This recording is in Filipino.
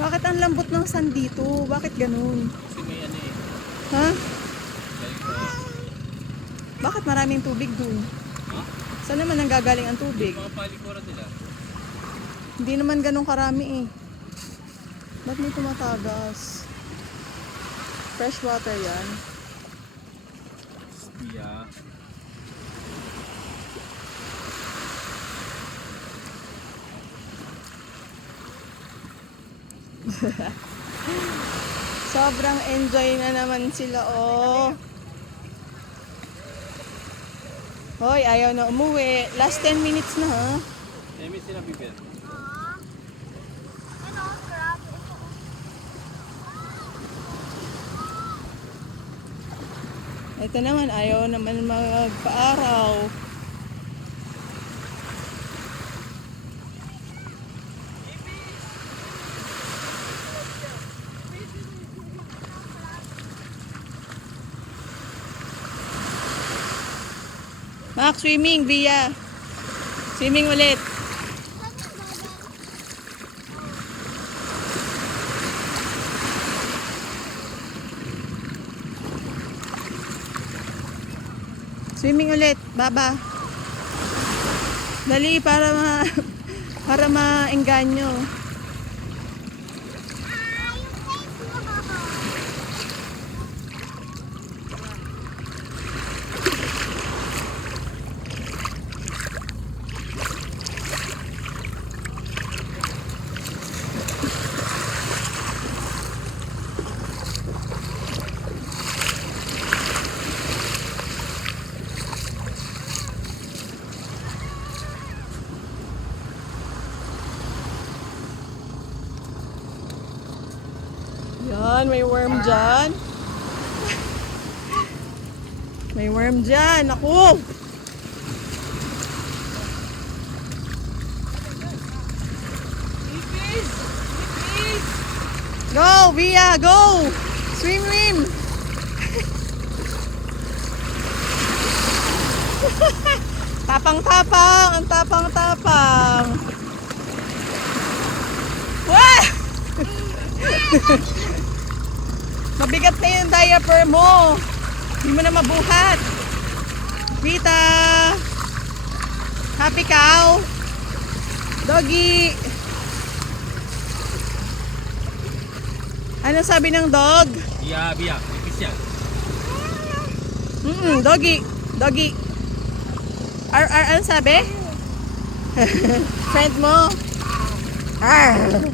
Bakit ang lambot ng sand dito? Bakit ganun? Kasi may ano eh. Ha? Galing sa... Bakit maraming tubig dun? Ha? Saan naman ang gagaling ang tubig? Mga palikuran nila. Hindi naman ganun karami eh. Ba't may tumatagas? Fresh water yan. Yeah. Sobrang enjoy na naman sila oh. Hoy, ayaw na umuwi. Last 10 minutes na ha. Demi sila bibir. Ito naman, ayaw naman magpa-araw. Max, swimming, Bia. Swimming ulit. Swimming ulit, baba. Dali para maengganyo. Yan, may worm dyan. May worm dyan. Ako! Go, Bia, go! Swim, swim! Tapang-tapang! Ang tapang-tapang! Wah! Mabigat na yung diaper mo. Hindi mo na mabuhat. Vita. Happy cow. Doggy. Ano sabi ng dog? Bia, Bia. Ipis yan. Doggy. Doggy. Ano sabi? Friend mo? Arr.